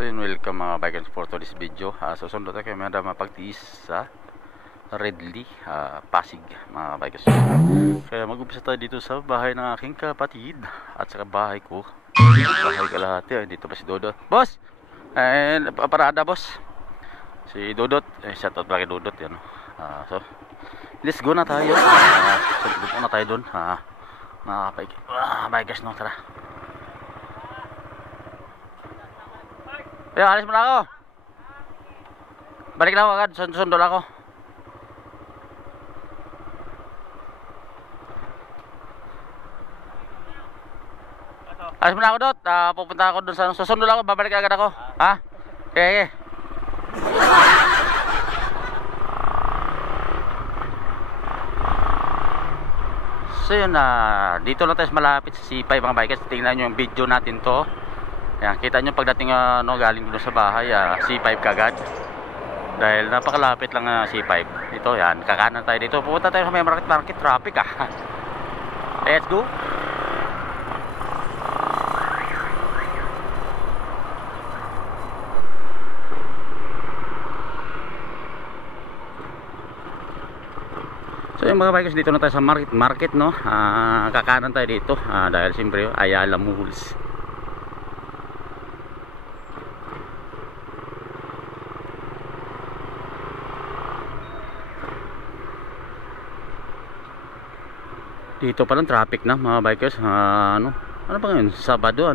So yun, welcome mga bikers for today's video. Susunod tayo kay Madam Pagtiis sa Redley, Pasig mga bikers. Kaya mag-umpisa tayo dito sa bahay ng aking kapatid at saka bahay ko. Bahay kalahati, dito pa si Dodot. Boss! Parada boss. Si Dodot, shout out lagi Dodot yan. So, let's go na tayo. Sunod na tayo doon. Mga bikers no, tara. Alis mo na ako. Balik na ako agad, sundol ako. Alis mo na ako Dot, pupunta ako doon sa susundol ako, babalik agad ako. Ha? Okay. So yun, dito lang tayo malapit sa C5 mga bikers. Tingnan nyo yung video natin to. Yan, kita nyo pagdating galing doon sa bahay, C5 kagad. Dahil napakalapit lang C5. Dito, yan, kakanan tayo dito. Pupunta tayo sa may market traffic Let's go. So yung mga bikers, dito na tayo sa market no. Kakanan tayo dito dahil siyempre Ayala Malls. Dito palang traffic na mga bikers. Ano ba ngayon? Sabado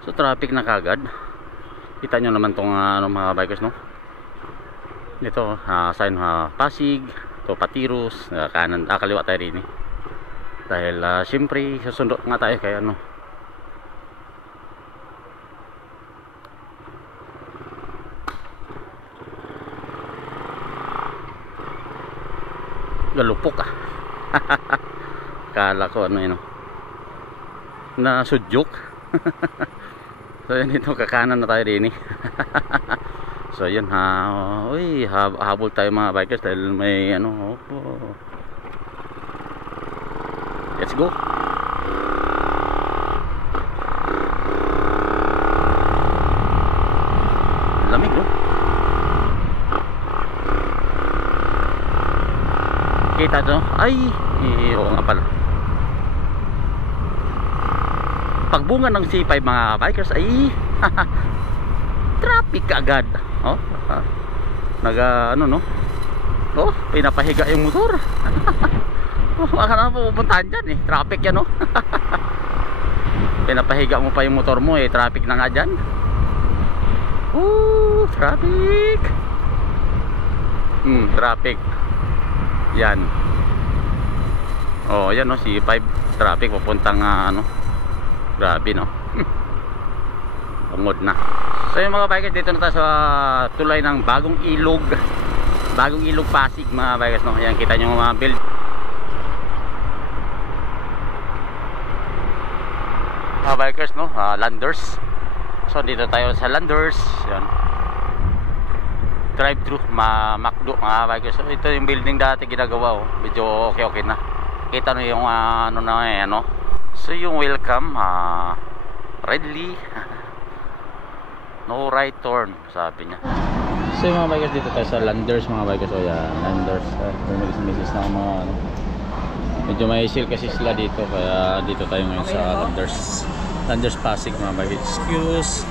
So traffic na kagad. Kita nyo naman tong mga bikers no. Dito sign Pasig, to Patiros, kanan, kaliwa tayo rin dahil siyempre susundot nga tayo kaya galupok kala ko na sudyok. So yun, ito kakanan na tayo rin so yun habol tayo mga bikers dahil may let's go. Lamig kita to oo nga pala. Pagbunga ng C5 mga bikers traffic agad. Pinapahiga yung motor. Baka na pupuntahan dyan traffic yan pinapahiga mo pa yung motor mo traffic na nga dyan. Traffic. Traffic yan. Yan C5 traffic papuntang grabe pangod na. So yung mga bikers, dito na tayo sa tulay ng Bagong Ilog Pasig mga bikers Yan, kita nyo mga build. Mga bikers Landers. So dito tayo sa Landers. Yan, drive thru McDo mga bikers. So ito yung building dati ginagawa medyo okay na. Kita nyo yung So yung welcome Redley no right turn sabi niya. So yung mga bikers, dito tayo sa Landers mga bikers. Yan, Landers. Misis na mga medyo may seal kasi sila dito, kaya dito tayo ngayon sa Landers Pasig mga bikers. Excuse.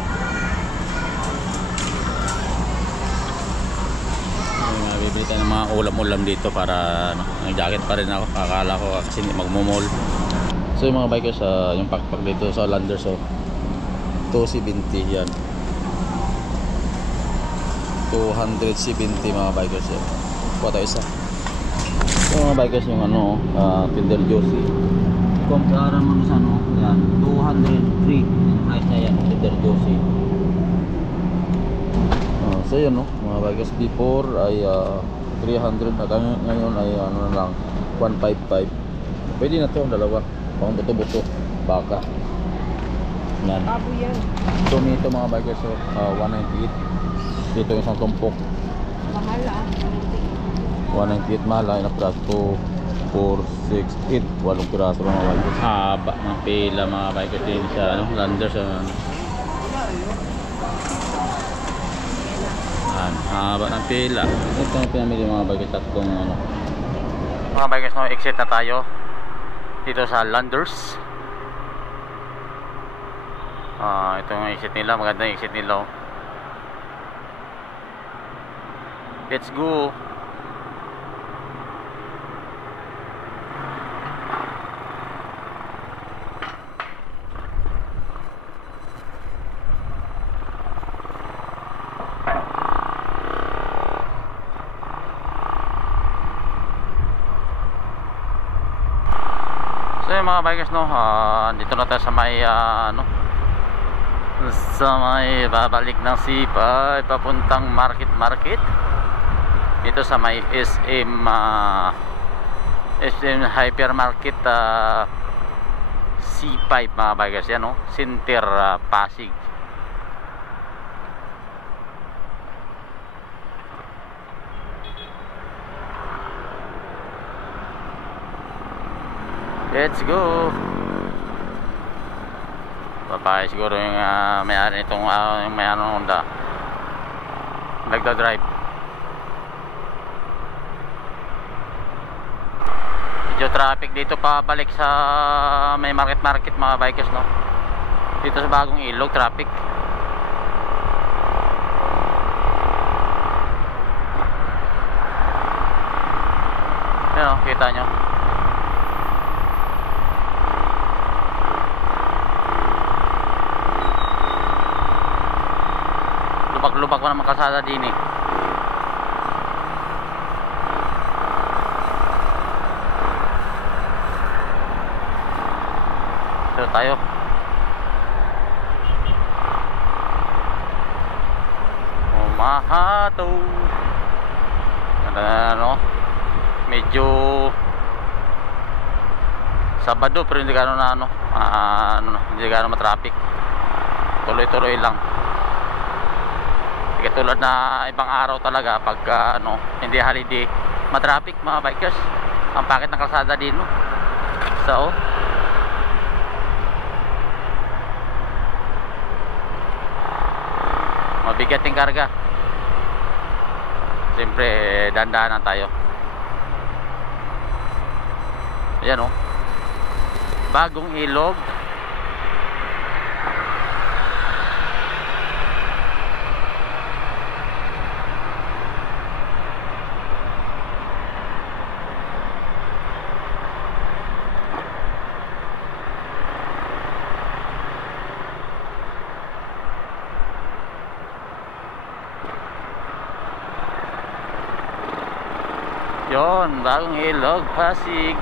Bibili tayo ng mga ulam dito para nag-jacket pa rin ako. Akala ko kasi magmumol. So yung mga bikers, yung pakpak dito sa Landers 270 yan. 270 mga bikers yan. Kuha tayo isa. So mga bikers, yung Kinder Josie. Kumpara mo sa yan, 203 yung price na yan, Kinder Josie. So yun mga bikers, before ay 300 na, ngayon ay na lang 155. Pwede na to, dalawa pang buto-buto baka yan. Tomato mga bikers 198. Dito yung isang tumpok mahal 198 mahal na prato 4, 6, 8 8 piraso mga bikers. Haba ng pila mga bikers din sa Landers Yan, haba ng pila. Ito ang pinamili mga bikers, tatlong ano. Mga bikers, no, exit na tayo dito sa Landers. Ito yung exit nila, maganda yung exit nila. Let's go. So yung mga bikers, no, dito na tayo sa may sa may babalik ng Sipay papuntang market dito sa may SM Hypermarket C5 mga bikers, yan, no, Center Pasig. Let's go. Babae siguro yung may-ari nitong yung may-ari ng Honda nagda-drive. Medyo traffic dito pa balik sa may market mga bikers, no. Dito sa Bagong Ilog traffic. Yan, oh, kita nyo. Lubak pa naman kalsada din eh. Dito tayo. Umahato. Ano, medyo Sabado pero hindi gano'n na hindi gano'n matraffic. Tuloy-tuloy lang. Katulad na ibang araw talaga pag hindi holiday, matraffic mga bikers. Ang pakit ng kalsada din, no. So mabigat yung karga. Siyempre dandanan tayo. Ayan, oh, Bagong Ilog. Yon, Bagong Ilog, Pasig.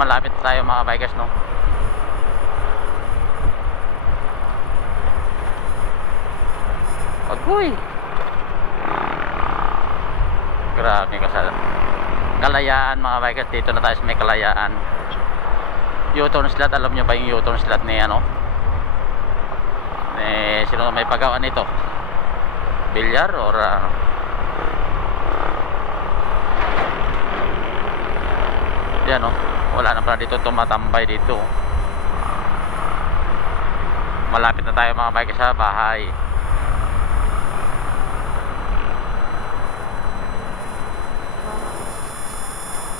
Malapit tayo mga bikers, no. Agoy. Grabe kasada. Kalayaan mga bikers, dito na tayo sa may Kalayaan. U-turn slot, alam nyo ba yung U-turn slot ni sino may pagawa nito? Bilyar or yan, oh, wala na pala dito tumatambay dito. Malapit na tayo mga bikers sa bahay.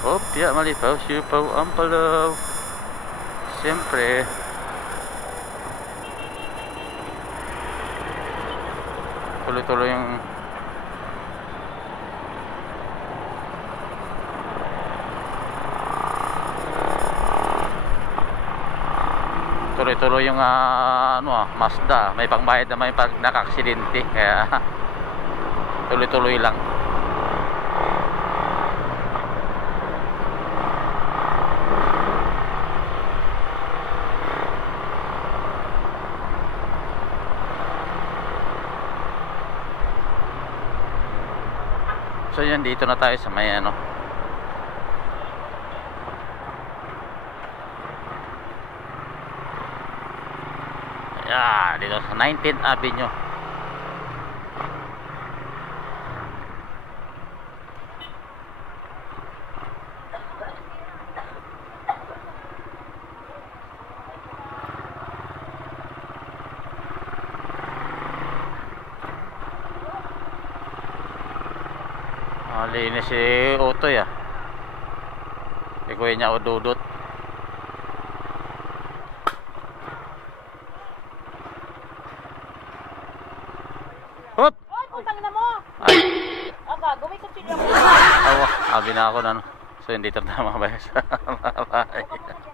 Opya, malipaw, sipaw, ampalaw. Siyempre tuloy-tuloy yung Mazda. May pangbayad naman pag naka-aksidente, kaya tuloy-tuloy lang. So yan, dito na tayo sa may dito sa 19th Avenue. Malinis si Utoy ah. Si kuya niya Ududot. Hop! Ay, putang ina mo! Ay, Aga, gawin ko sila mo. awa, abi na ako na no. So hindi ito na mga bayas. Bye.